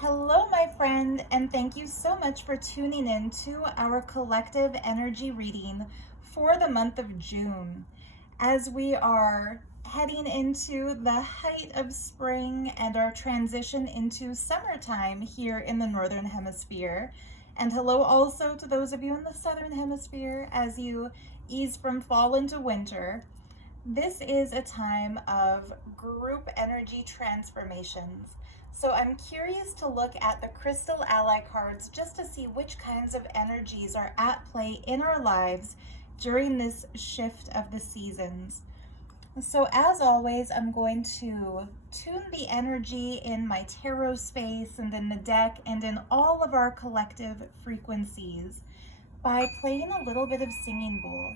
Hello, my friend, and thank you so much for tuning in to our collective energy reading for the month of June. As we are heading into the height of spring and our transition into summertime here in the Northern Hemisphere. And hello also to those of you in the Southern Hemisphere as you ease from fall into winter. This is a time of group energy transformations. So I'm curious to look at the crystal ally cards just to see which kinds of energies are at play in our lives during this shift of the seasons. So as always, I'm going to tune the energy in my tarot space and in the deck and in all of our collective frequencies by playing a little bit of singing bowl.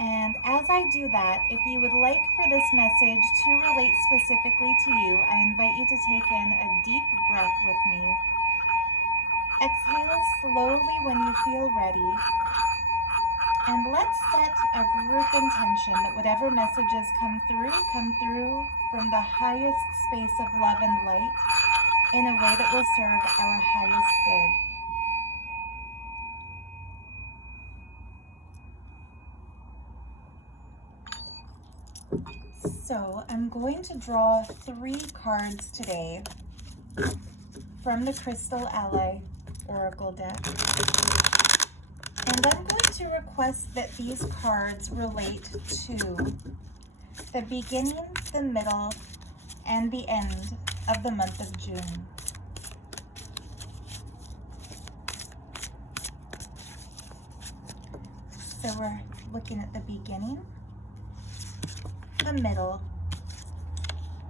And as I do that, if you would like for this message to relate specifically to you, I invite you to take in a deep breath with me. Exhale slowly when you feel ready. And let's set a group intention that whatever messages come through from the highest space of love and light in a way that will serve our highest good. So I'm going to draw 3 cards today from the Crystal Ally Oracle deck. And I'm going to request that these cards relate to the beginning, the middle, and the end of the month of June. So we're looking at the beginning, the middle,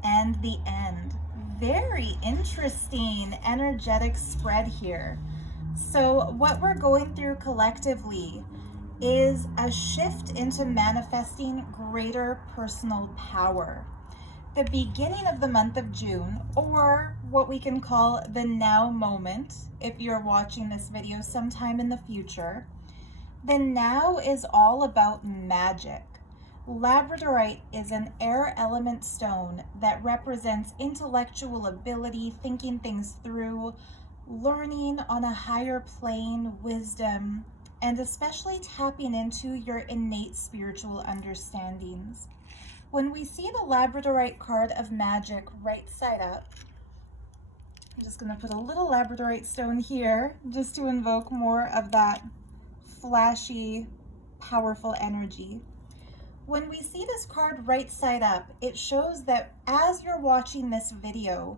and the end. Very interesting energetic spread here. So what we're going through collectively is a shift into manifesting greater personal power. The beginning of the month of June, or what we can call the now moment, if you're watching this video sometime in the future, the now is all about magic. Labradorite is an air element stone that represents intellectual ability, thinking things through, learning on a higher plane, wisdom, and especially tapping into your innate spiritual understandings. When we see the Labradorite card of magic right side up, I'm just going to put a little Labradorite stone here just to invoke more of that flashy, powerful energy. When we see this card right side up, it shows that as you're watching this video,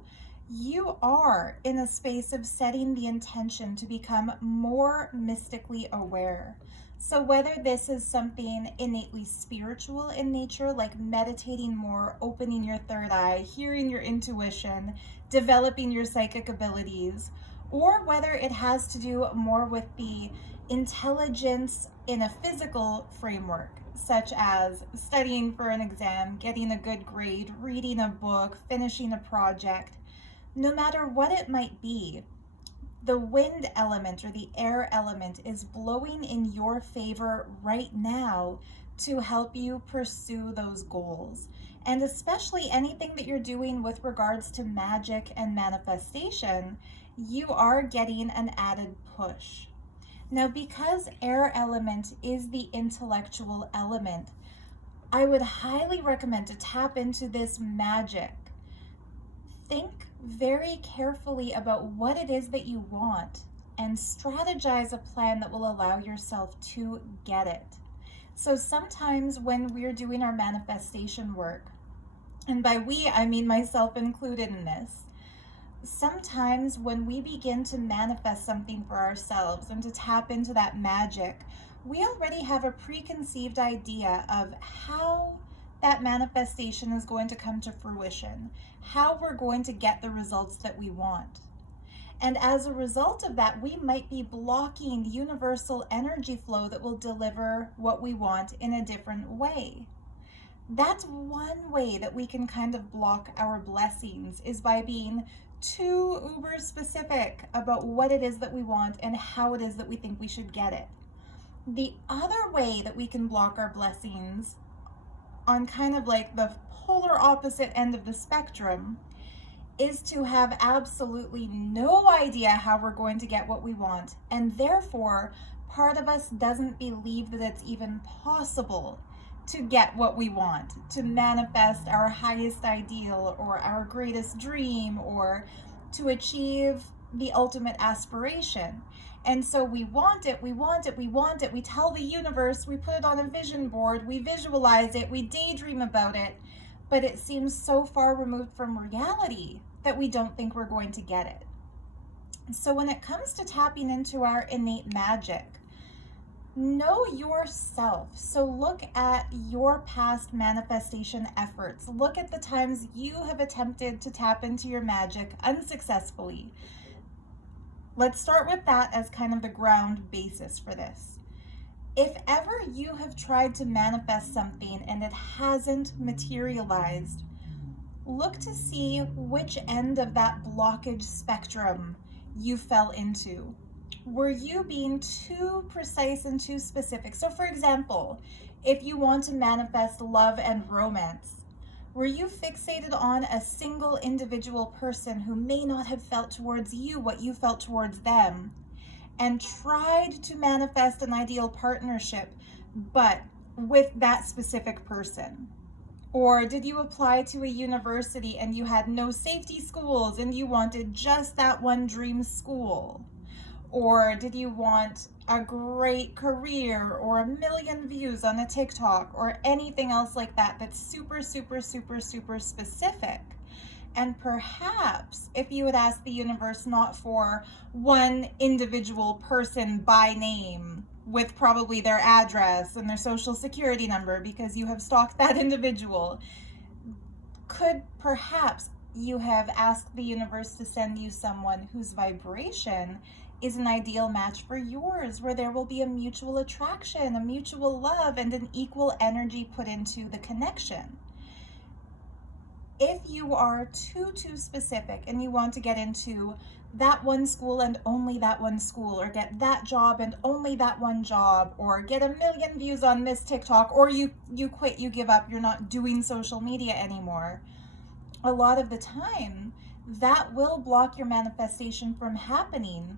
you are in a space of setting the intention to become more mystically aware. So whether this is something innately spiritual in nature, like meditating more, opening your third eye, hearing your intuition, developing your psychic abilities, or whether it has to do more with the intelligence in a physical framework, such as studying for an exam, getting a good grade, reading a book, finishing a project. No matter what it might be, the wind element or the air element is blowing in your favor right now to help you pursue those goals. And especially anything that you're doing with regards to magic and manifestation, you are getting an added push. Now, because air element is the intellectual element, I would highly recommend to tap into this magic. Think very carefully about what it is that you want and strategize a plan that will allow yourself to get it. So sometimes when we're doing our manifestation work, and by we, I mean myself included in this, sometimes when we begin to manifest something for ourselves and to tap into that magic, we already have a preconceived idea of how that manifestation is going to come to fruition, how we're going to get the results that we want. And as a result of that, we might be blocking the universal energy flow that will deliver what we want in a different way. That's one way that we can kind of block our blessings, is by being too uber specific about what it is that we want and how it is that we think we should get it. The other way that we can block our blessings, on kind of like the polar opposite end of the spectrum, is to have absolutely no idea how we're going to get what we want. And therefore, part of us doesn't believe that it's even possible to get what we want, to manifest our highest ideal or our greatest dream, or to achieve the ultimate aspiration. And so we want it, we want it, we want it. We tell the universe, we put it on a vision board, we visualize it, we daydream about it, but it seems so far removed from reality that we don't think we're going to get it. So when it comes to tapping into our innate magic, know yourself. So look at your past manifestation efforts. Look at the times you have attempted to tap into your magic unsuccessfully. Let's start with that as kind of the ground basis for this. If ever you have tried to manifest something and it hasn't materialized, look to see which end of that blockage spectrum you fell into. Were you being too precise and too specific? So for example, if you want to manifest love and romance, were you fixated on a single individual person who may not have felt towards you what you felt towards them, and tried to manifest an ideal partnership, but with that specific person? Or did you apply to a university and you had no safety schools and you wanted just that one dream school? Or did you want a great career or a million views on a TikTok or anything else like that that's super, super, super, super specific? And perhaps if you would ask the universe not for one individual person by name with probably their address and their social security number because you have stalked that individual, could perhaps you have asked the universe to send you someone whose vibration is an ideal match for yours, where there will be a mutual attraction, a mutual love, and an equal energy put into the connection? If you are too specific and you want to get into that one school and only that one school, or get that job and only that one job, or get a million views on this TikTok, or you quit, you give up, you're not doing social media anymore, a lot of the time that will block your manifestation from happening,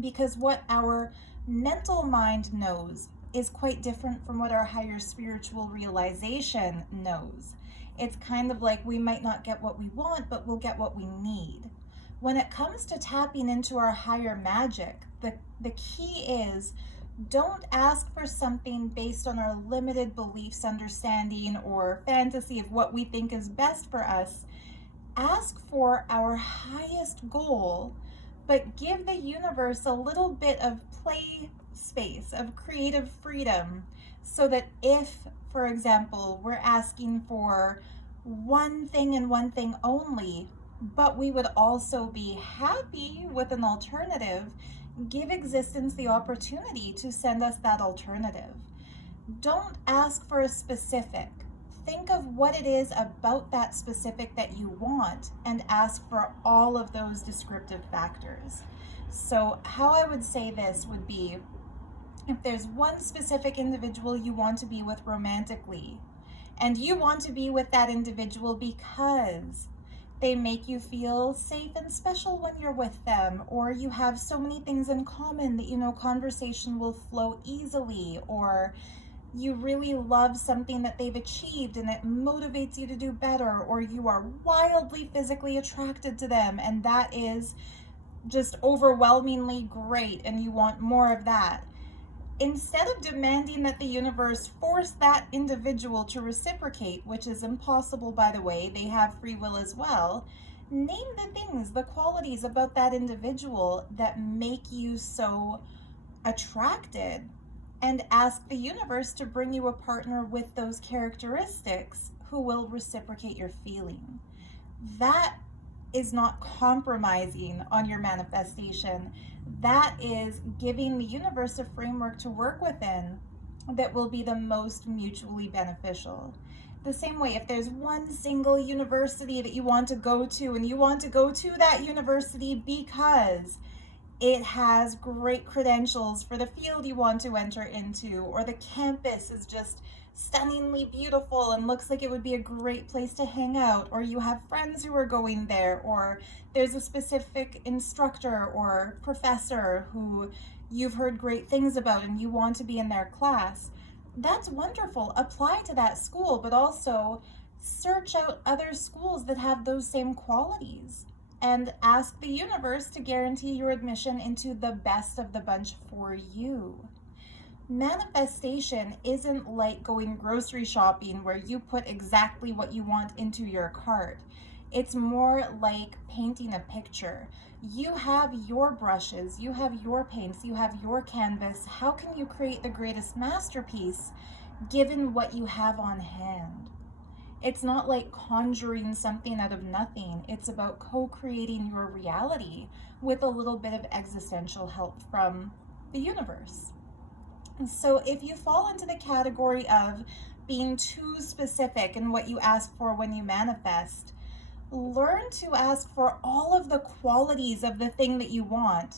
because what our mental mind knows is quite different from what our higher spiritual realization knows. It's kind of like we might not get what we want, but we'll get what we need. When it comes to tapping into our higher magic, the key is, don't ask for something based on our limited beliefs, understanding, or fantasy of what we think is best for us. Ask for our highest goal, but give the universe a little bit of play space, of creative freedom, so that if, for example, we're asking for one thing and one thing only, but we would also be happy with an alternative, give existence the opportunity to send us that alternative. Don't ask for a specific. Think of what it is about that specific that you want and ask for all of those descriptive factors. So how I would say this would be, if there's one specific individual you want to be with romantically, and you want to be with that individual because they make you feel safe and special when you're with them, or you have so many things in common that, conversation will flow easily, or you really love something that they've achieved and it motivates you to do better, or you are wildly physically attracted to them and that is just overwhelmingly great and you want more of that. Instead of demanding that the universe force that individual to reciprocate, which is impossible, by the way, they have free will as well, name the things, the qualities about that individual that make you so attracted, and ask the universe to bring you a partner with those characteristics who will reciprocate your feeling. That is not compromising on your manifestation. That is giving the universe a framework to work within that will be the most mutually beneficial. The same way, if there's one single university that you want to go to, and you want to go to that university because it has great credentials for the field you want to enter into, or the campus is just stunningly beautiful and looks like it would be a great place to hang out, or you have friends who are going there, or there's a specific instructor or professor who you've heard great things about and you want to be in their class, that's wonderful. Apply to that school, but also search out other schools that have those same qualities and ask the universe to guarantee your admission into the best of the bunch for you. Manifestation isn't like going grocery shopping where you put exactly what you want into your cart. It's more like painting a picture. You have your brushes, you have your paints, you have your canvas. How can you create the greatest masterpiece given what you have on hand? It's not like conjuring something out of nothing. It's about co-creating your reality with a little bit of existential help from the universe. So if you fall into the category of being too specific in what you ask for when you manifest, learn to ask for all of the qualities of the thing that you want,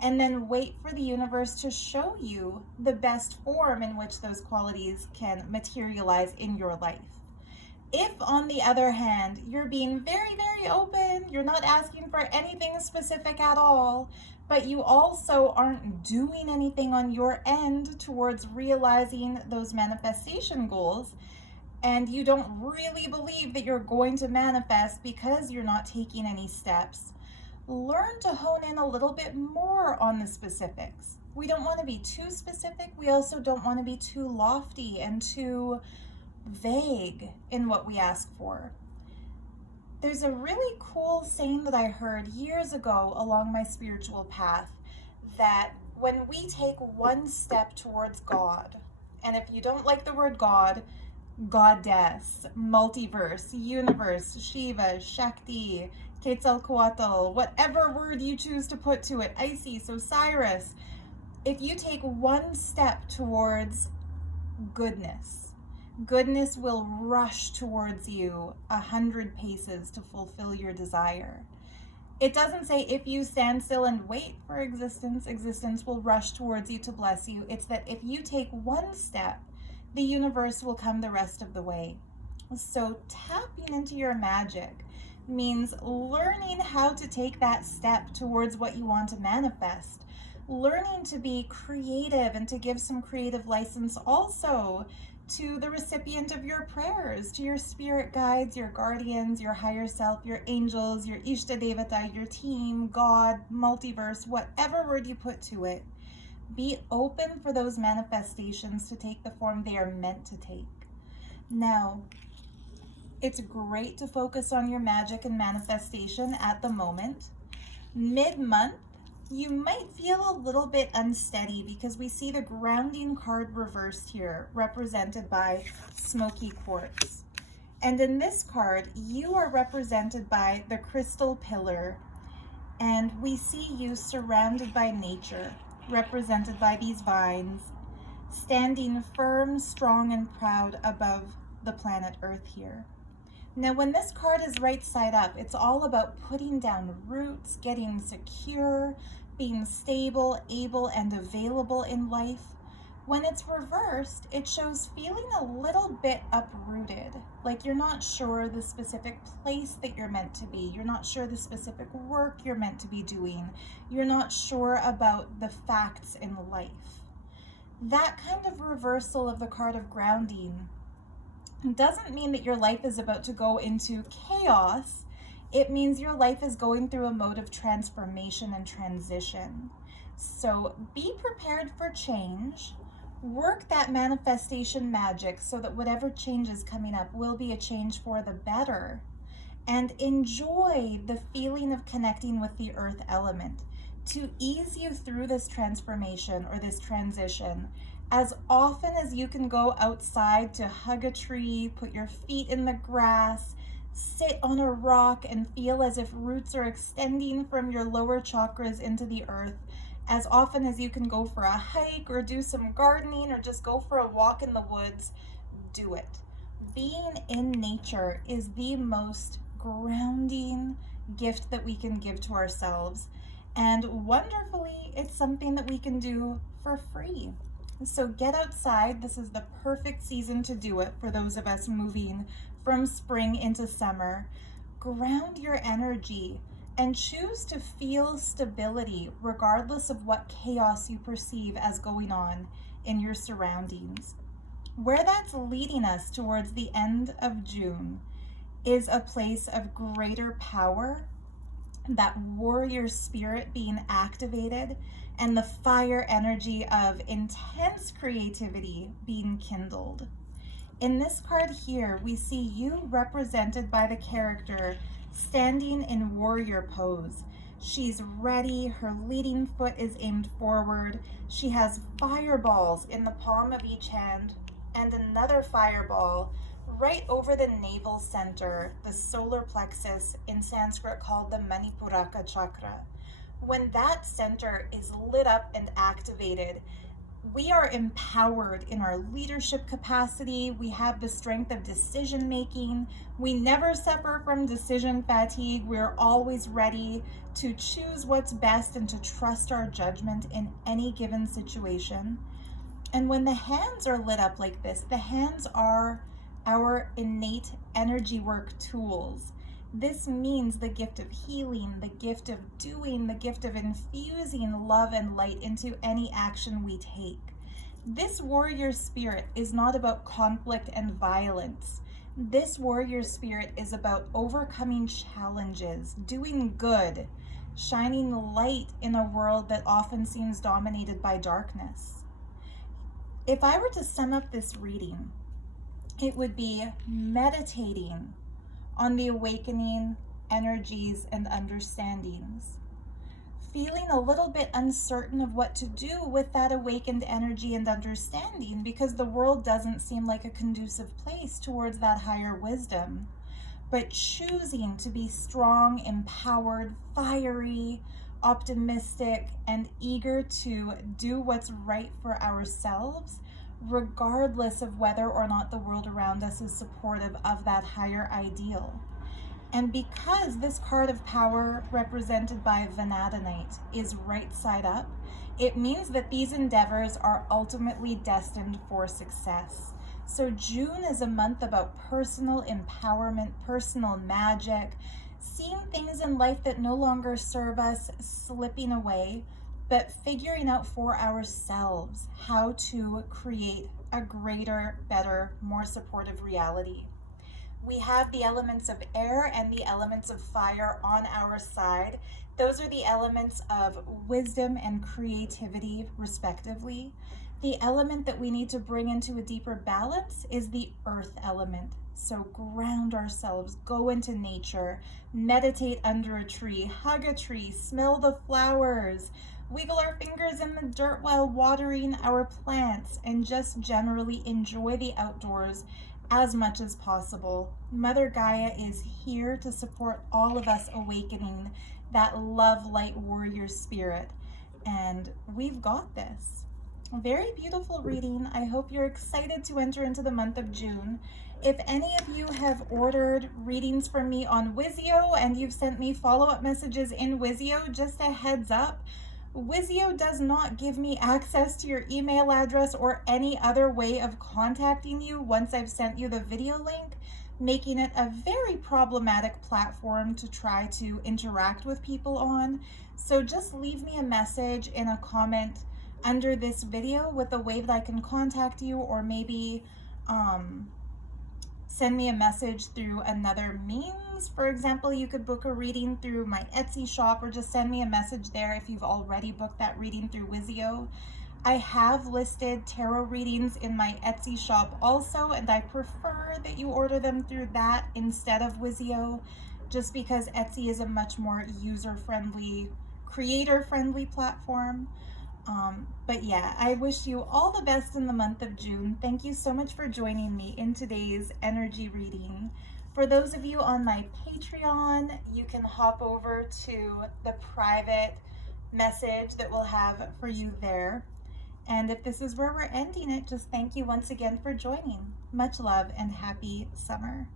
and then wait for the universe to show you the best form in which those qualities can materialize in your life. If, on the other hand, you're being very, very open, you're not asking for anything specific at all, but you also aren't doing anything on your end towards realizing those manifestation goals, and you don't really believe that you're going to manifest because you're not taking any steps, learn to hone in a little bit more on the specifics. We don't want to be too specific. We also don't want to be too lofty and too vague in what we ask for. There's a really cool saying that I heard years ago along my spiritual path, that when we take one step towards God, and if you don't like the word God, goddess, multiverse, universe, Shiva, Shakti, Quetzalcoatl, whatever word you choose to put to it, Isis, Osiris, if you take one step towards goodness will rush towards you 100 paces to fulfill your desire. It doesn't say if you stand still and wait for existence, existence will rush towards you to bless you. It's that if you take one step, the universe will come the rest of the way. So tapping into your magic means learning how to take that step towards what you want to manifest. Learning to be creative and to give some creative license also to the recipient of your prayers, to your spirit guides, your guardians, your higher self, your angels, your Ishta Devata, your team, God, multiverse, whatever word you put to it. Be open for those manifestations to take the form they are meant to take. Now, it's great to focus on your magic and manifestation at the moment. Mid-month, you might feel a little bit unsteady because we see the grounding card reversed here, represented by smoky quartz. And in this card, you are represented by the crystal pillar, and we see you surrounded by nature, represented by these vines, standing firm, strong, and proud above the planet Earth here. Now, when this card is right side up, it's all about putting down roots, getting secure, being stable, able, and available in life. When it's reversed, it shows feeling a little bit uprooted, like you're not sure the specific place that you're meant to be. You're not sure the specific work you're meant to be doing. You're not sure about the facts in life. That kind of reversal of the card of grounding doesn't mean that your life is about to go into chaos. It means your life is going through a mode of transformation and transition. So be prepared for change. Work that manifestation magic so that whatever change is coming up will be a change for the better. And enjoy the feeling of connecting with the earth element to ease you through this transformation or this transition. As often as you can go outside to hug a tree, put your feet in the grass, sit on a rock and feel as if roots are extending from your lower chakras into the earth, as often as you can go for a hike or do some gardening or just go for a walk in the woods, do it. Being in nature is the most grounding gift that we can give to ourselves. And wonderfully, it's something that we can do for free. So get outside. This is the perfect season to do it for those of us moving from spring into summer. Ground your energy and choose to feel stability regardless of what chaos you perceive as going on in your surroundings. Where that's leading us towards the end of June is a place of greater power, that warrior spirit being activated, and the fire energy of intense creativity being kindled. In this card here, we see you represented by the character standing in warrior pose. She's ready, her leading foot is aimed forward. She has fireballs in the palm of each hand and another fireball right over the navel center, the solar plexus, in Sanskrit called the Manipuraka chakra. When that center is lit up and activated, we are empowered in our leadership capacity. We have the strength of decision making. We never suffer from decision fatigue. We're always ready to choose what's best and to trust our judgment in any given situation. And when the hands are lit up like this, the hands are our innate energy work tools. This means the gift of healing, the gift of doing, the gift of infusing love and light into any action we take. This warrior spirit is not about conflict and violence. This warrior spirit is about overcoming challenges, doing good, shining light in a world that often seems dominated by darkness. If I were to sum up this reading, it would be meditating on the awakening energies and understandings. Feeling a little bit uncertain of what to do with that awakened energy and understanding because the world doesn't seem like a conducive place towards that higher wisdom. But choosing to be strong, empowered, fiery, optimistic, and eager to do what's right for ourselves, regardless of whether or not the world around us is supportive of that higher ideal. And because this card of power represented by Vanadanite is right side up, it means that these endeavors are ultimately destined for success. So June is a month about personal empowerment, personal magic, seeing things in life that no longer serve us slipping away, but figuring out for ourselves how to create a greater, better, more supportive reality. We have the elements of air and the elements of fire on our side. Those are the elements of wisdom and creativity, respectively. The element that we need to bring into a deeper balance is the earth element. So ground ourselves, go into nature, meditate under a tree, hug a tree, smell the flowers, wiggle our fingers in the dirt while watering our plants, and just generally enjoy the outdoors as much as possible. Mother Gaia is here to support all of us awakening that love light warrior spirit, and we've got this. A very beautiful reading. I hope you're excited to enter into the month of June. If any of you have ordered readings from me on Wizio and you've sent me follow-up messages in Wizio, just a heads up, Wizio does not give me access to your email address or any other way of contacting you once I've sent you the video link, making it a very problematic platform to try to interact with people on. So just leave me a message in a comment under this video with a way that I can contact you, or maybe send me a message through another means. For example, you could book a reading through my Etsy shop, or just send me a message there if you've already booked that reading through Wizio. I have listed tarot readings in my Etsy shop also, and I prefer that you order them through that instead of Wizio, just because Etsy is a much more user-friendly, creator-friendly platform. But yeah, I wish you all the best in the month of June. Thank you so much for joining me in today's energy reading. For those of you on my Patreon, you can hop over to the private message that we'll have for you there. And if this is where we're ending it, just thank you once again for joining. Much love and happy summer.